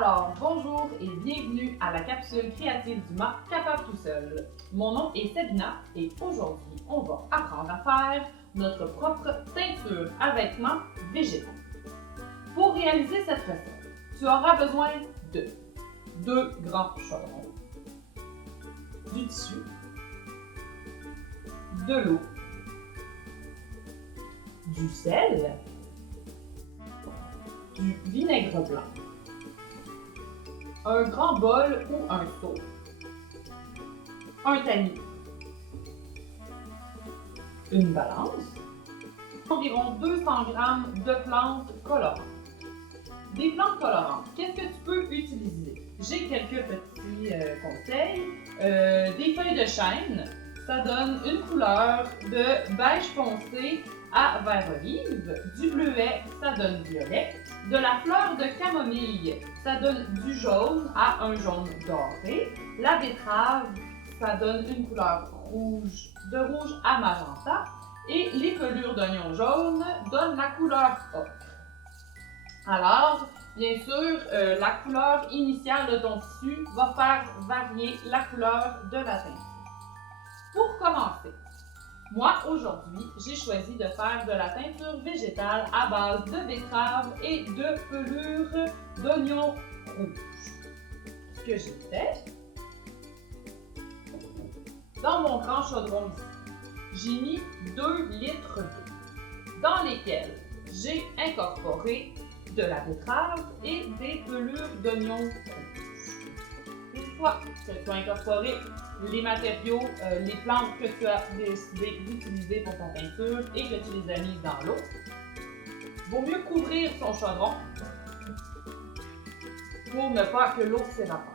Alors, bonjour et bienvenue à la capsule créative du mât capable tout seul. Mon nom est Sabina et aujourd'hui, on va apprendre à faire notre propre teinture à vêtements végétaux. Pour réaliser cette recette, tu auras besoin de 2 grands chaudrons, du tissu, de l'eau, du sel, du vinaigre blanc, un grand bol ou un seau, un tamis, une balance, environ 200 g de plantes colorantes. Des plantes colorantes, qu'est-ce que tu peux utiliser? J'ai quelques petits conseils. Des feuilles de chêne, ça donne une couleur de beige foncé à vert olive. Du bleuet, ça donne violet. De la fleur de camomille, ça donne du jaune à un jaune doré. La betterave, ça donne une couleur rouge, de rouge à magenta. Et les pelures d'oignon jaune donnent la couleur ocre. Alors, bien sûr, la couleur initiale de ton tissu va faire varier la couleur de la teinture. Pour commencer, moi, aujourd'hui, j'ai choisi de faire de la teinture végétale à base de betterave et de pelure d'oignon rouge. Ce que j'ai fait, dans mon grand chaudron ici, j'ai mis 2 litres d'eau dans lesquels j'ai incorporé de la betterave et des pelures d'oignon rouge. Une fois que tu as incorporé les matériaux, les plantes que tu as décidé d'utiliser pour ta teinture et que tu les as mises dans l'eau, vaut mieux couvrir ton chaudron pour ne pas que l'eau s'évapore.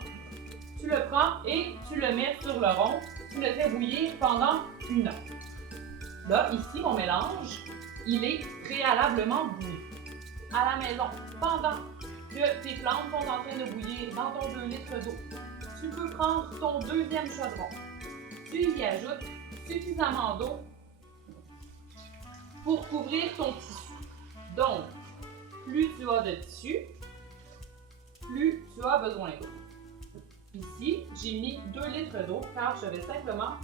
Tu le prends et tu le mets sur le rond, tu le fais bouillir pendant 1 heure. Là, ici, mon mélange, il est préalablement bouilli. À la maison, pendant que tes plantes sont en train de bouillir dans ton 2 litres d'eau, tu peux prendre ton 2e chaudron. Tu y ajoutes suffisamment d'eau pour couvrir ton tissu. Donc, plus tu as de tissu, plus tu as besoin d'eau. Ici, j'ai mis 2 litres d'eau car je vais simplement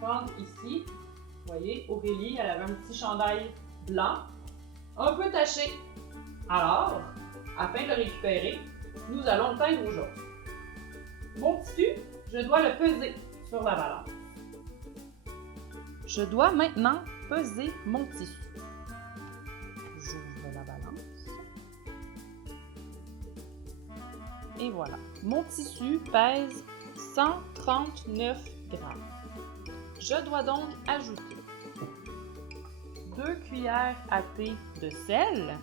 prendre ici. Vous voyez, Aurélie, elle avait un petit chandail blanc, un peu taché. Alors, afin de le récupérer, nous allons le teindre au jaune. Mon tissu, je dois le peser sur la balance. Je dois maintenant peser mon tissu. J'ouvre la balance. Et voilà. Mon tissu pèse 139 grammes. Je dois donc ajouter 2 cuillères à thé de sel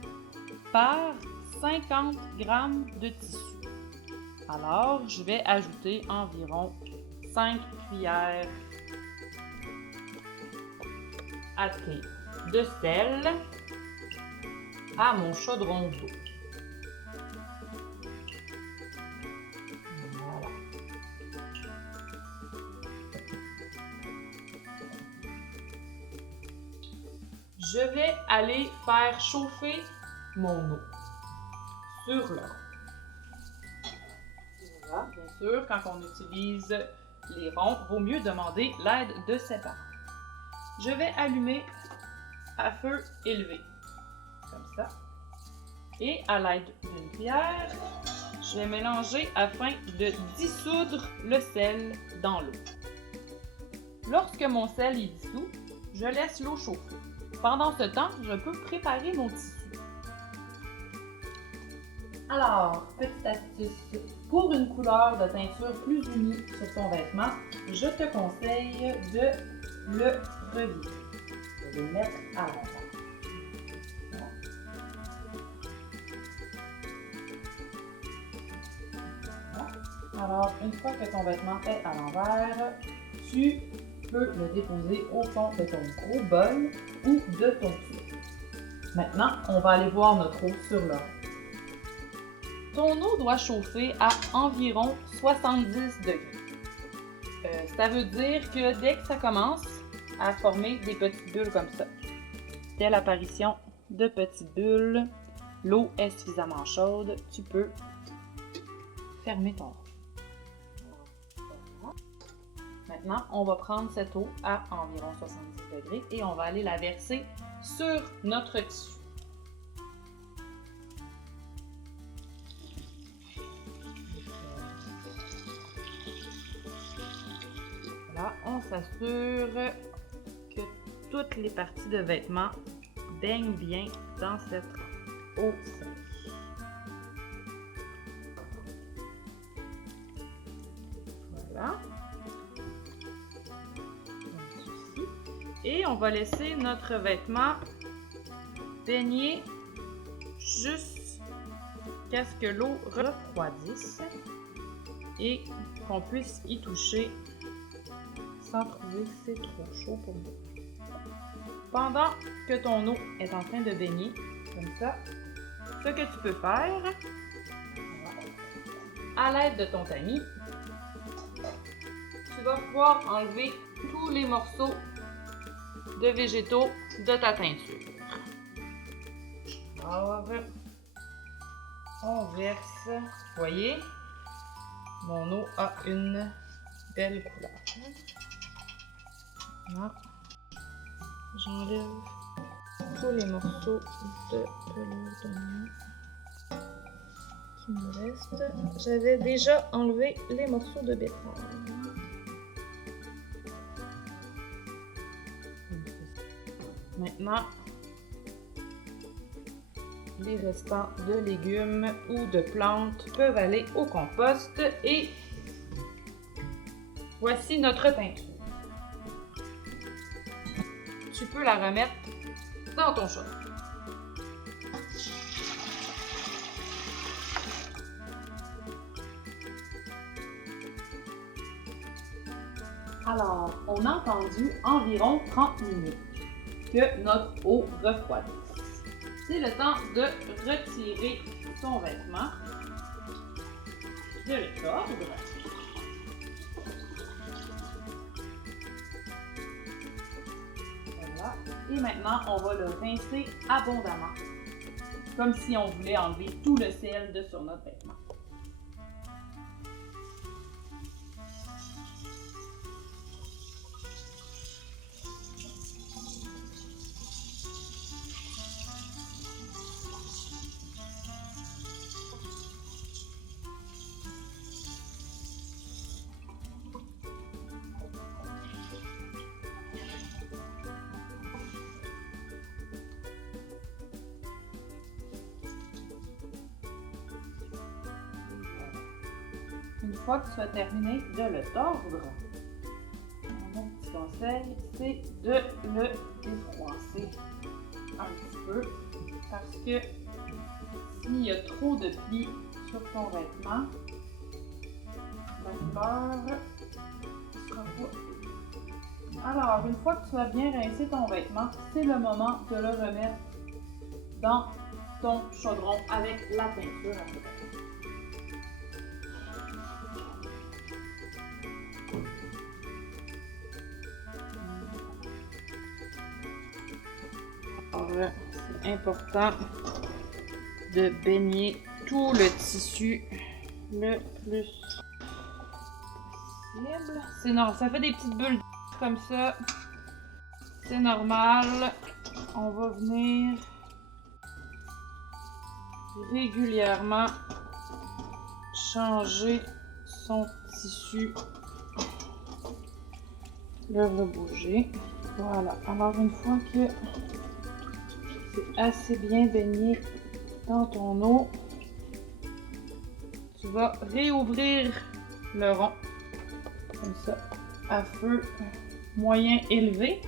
par 50 grammes de tissu. Alors, je vais ajouter environ 5 cuillères à thé de sel à mon chaudron d'eau. Voilà. Je vais aller faire chauffer mon eau sur le rond. Voilà, bien sûr, quand on utilise les ronds, il vaut mieux demander l'aide de ses parents. Je vais allumer à feu élevé, comme ça. Et à l'aide d'une cuillère, je vais mélanger afin de dissoudre le sel dans l'eau. Lorsque mon sel est dissous, je laisse l'eau chauffer. Pendant ce temps, je peux préparer mon tissu. Alors, petite astuce, pour une couleur de teinture plus unie sur ton vêtement, je te conseille de le revirer. Je vais le mettre à l'envers. Voilà. Alors, une fois que ton vêtement est à l'envers, tu peux le déposer au fond de ton gros bol ou de ton tube. Maintenant, on va aller voir notre eau sur le rond. Ton eau doit chauffer à environ 70 degrés. Ça veut dire que dès que ça commence à former des petites bulles comme ça, dès l'apparition de petites bulles, l'eau est suffisamment chaude, tu peux fermer ton eau. Maintenant, on va prendre cette eau à environ 70 degrés et on va aller la verser sur notre tissu. Là, on s'assure que toutes les parties de vêtements baignent bien dans cette eau sèche. Voilà. Et on va laisser notre vêtement baigner jusqu'à ce que l'eau refroidisse et qu'on puisse y toucher sans trouver que c'est trop chaud pour nous. Pendant que ton eau est en train de baigner, comme ça, ce que tu peux faire, à l'aide de ton tamis, tu vas pouvoir enlever tous les morceaux de végétaux de ta teinture. Alors, on verse. Vous voyez, mon eau a une belle couleur. Là, j'enlève tous les morceaux de pelure d'oignon qui me restent. J'avais déjà enlevé les morceaux de betterave. Maintenant, les restants de légumes ou de plantes peuvent aller au compost et voici notre teinture. Tu peux la remettre dans ton chaudron. Alors, on a attendu environ 30 minutes que notre eau refroidisse. C'est le temps de retirer ton vêtement, de le tordre. Voilà. Et maintenant, on va le rincer abondamment, comme si on voulait enlever tout le sel de sur notre vêtement. Une fois que tu as terminé de le tordre, mon petit conseil, c'est de le défroisser un petit peu parce que s'il y a trop de plis sur ton vêtement, la couleur ne sera pas. Alors, une fois que tu as bien rincé ton vêtement, c'est le moment de le remettre dans ton chaudron avec la peinture à côté. C'est important de baigner tout le tissu le plus possible. C'est normal, ça fait des petites bulles comme ça. C'est normal. On va venir régulièrement changer son tissu, le rebouger. Voilà. Alors une fois que c'est assez bien baigné dans ton eau, tu vas réouvrir le rond comme ça à feu moyen élevé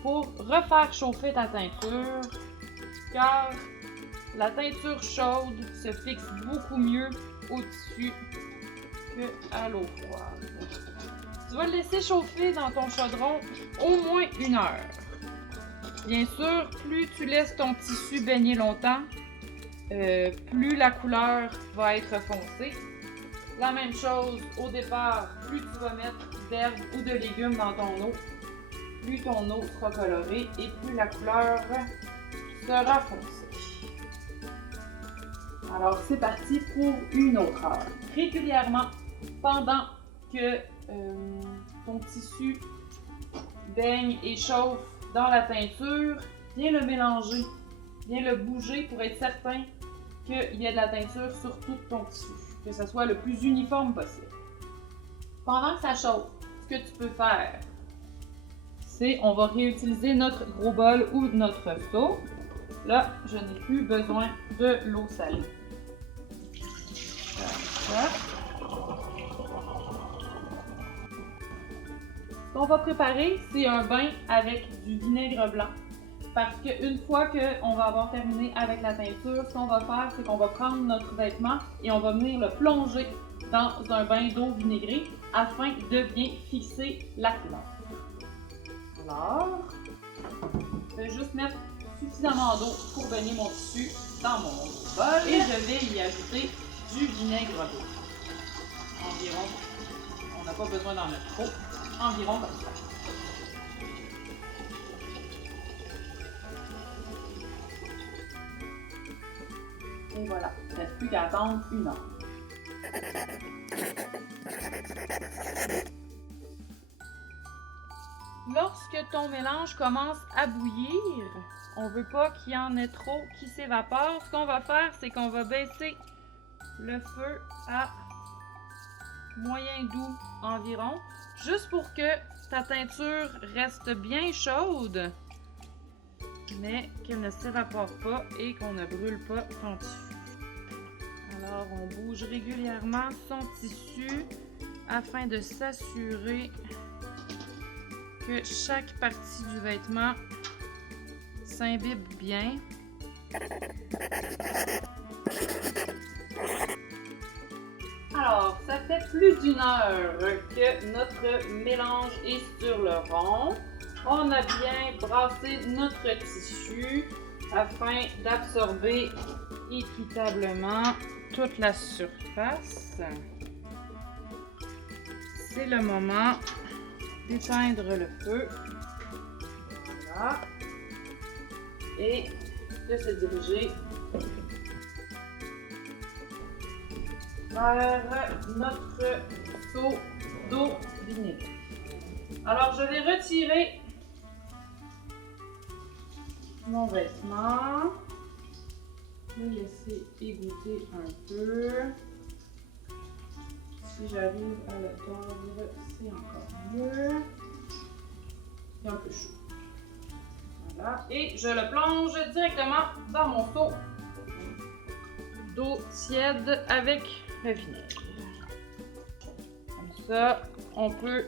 pour refaire chauffer ta teinture, car la teinture chaude se fixe beaucoup mieux au tissu qu'à l'eau froide. Tu vas le laisser chauffer dans ton chaudron au moins 1 heure. Bien sûr, plus tu laisses ton tissu baigner longtemps, plus la couleur va être foncée. La même chose au départ, plus tu vas mettre d'herbes ou de légumes dans ton eau, plus ton eau sera colorée et plus la couleur sera foncée. Alors, c'est parti pour une autre heure. Régulièrement, pendant que ton tissu baigne et chauffe dans la teinture, viens le mélanger, viens le bouger pour être certain qu'il y a de la teinture sur tout ton tissu, que ce soit le plus uniforme possible. Pendant que ça chauffe, ce que tu peux faire, c'est on va réutiliser notre gros bol ou notre seau. Là, je n'ai plus besoin de l'eau salée. Voilà. Ce qu'on va préparer, c'est un bain avec du vinaigre blanc. Parce qu'une fois qu'on va avoir terminé avec la teinture, ce qu'on va faire, c'est qu'on va prendre notre vêtement et on va venir le plonger dans un bain d'eau vinaigrée afin de bien fixer la couleur. Alors, je vais juste mettre suffisamment d'eau pour baigner mon tissu dans mon bol et je vais y ajouter du vinaigre d'eau. Environ, on n'a pas besoin d'en mettre trop, environ comme ça. Et voilà, il ne reste plus qu'à attendre 1 heure. Lorsque ton mélange commence à bouillir, on ne veut pas qu'il y en ait trop qui s'évapore. Ce qu'on va faire, c'est qu'on va baisser le feu à moyen doux environ, juste pour que ta teinture reste bien chaude, mais qu'elle ne s'évapore pas et qu'on ne brûle pas ton tissu. Alors, on bouge régulièrement son tissu afin de s'assurer que chaque partie du vêtement s'imbibe bien. Alors, ça fait plus d'1 heure que notre mélange est sur le rond. On a bien brassé notre tissu afin d'absorber équitablement toute la surface. C'est le moment d'éteindre le feu. Voilà. Et de se diriger vers notre seau d'eau vinaigrée. Alors, je vais retirer mon vêtement, le laisser égoutter un peu. Si j'arrive à le tordre, c'est encore mieux. Il est un peu chaud. Voilà. Et je le plonge directement dans mon seau d'eau tiède avec le vinaigre. Comme ça, on peut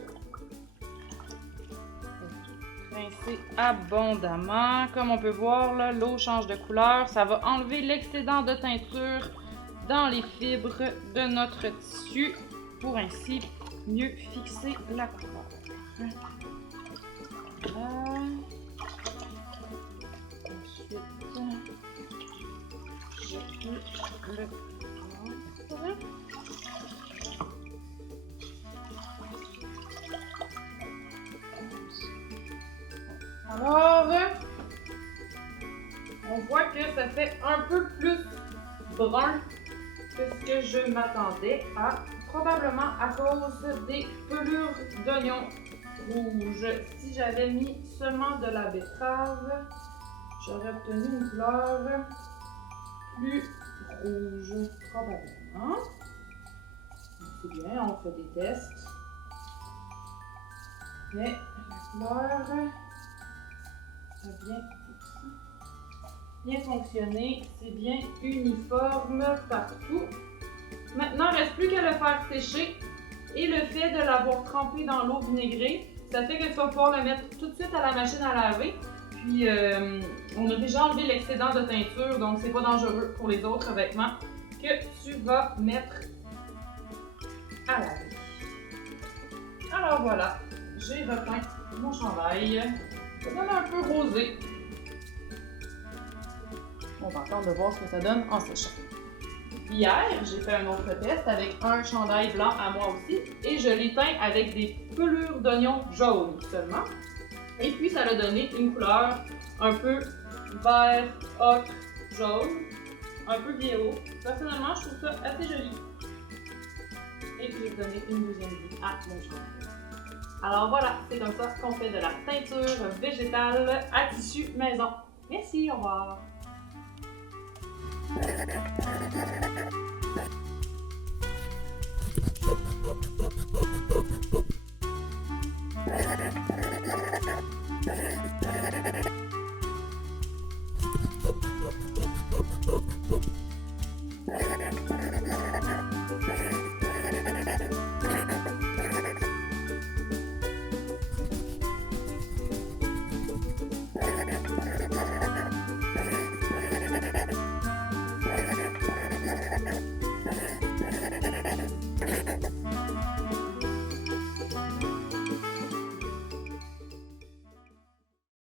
rincer abondamment. Comme on peut voir, là, l'eau change de couleur. Ça va enlever l'excédent de teinture dans les fibres de notre tissu pour ainsi mieux fixer la couleur. Voilà. Ensuite, je peux le prendre. Alors, on voit que ça fait un peu plus brun que ce que je m'attendais à, probablement à cause des pelures d'oignons rouges. Si j'avais mis seulement de la betterave, j'aurais obtenu une couleur plus rouge, probablement. C'est bien, on fait des tests. Mais la couleur a bien fonctionné, c'est bien uniforme partout. Maintenant, il ne reste plus qu'à le faire sécher et le fait de l'avoir trempé dans l'eau vinaigrée, ça fait que tu vas pouvoir le mettre tout de suite à la machine à laver. Puis, on a déjà enlevé l'excédent de teinture, donc c'est pas dangereux pour les autres vêtements que tu vas mettre à laver. Alors voilà, j'ai repeint mon chandail. Ça donne un peu rosé. On va attendre de voir ce que ça donne en séchant. Hier, j'ai fait un autre test avec un chandail blanc à moi aussi et je l'ai teint avec des pelures d'oignons jaunes seulement. Et puis, ça a donné une couleur un peu vert, ocre, jaune, un peu vieillot. Personnellement, je trouve ça assez joli. Et puis, je vais donner une deuxième vie à mon choix. Alors voilà, c'est comme ça qu'on fait de la teinture végétale à tissu maison. Merci, au revoir.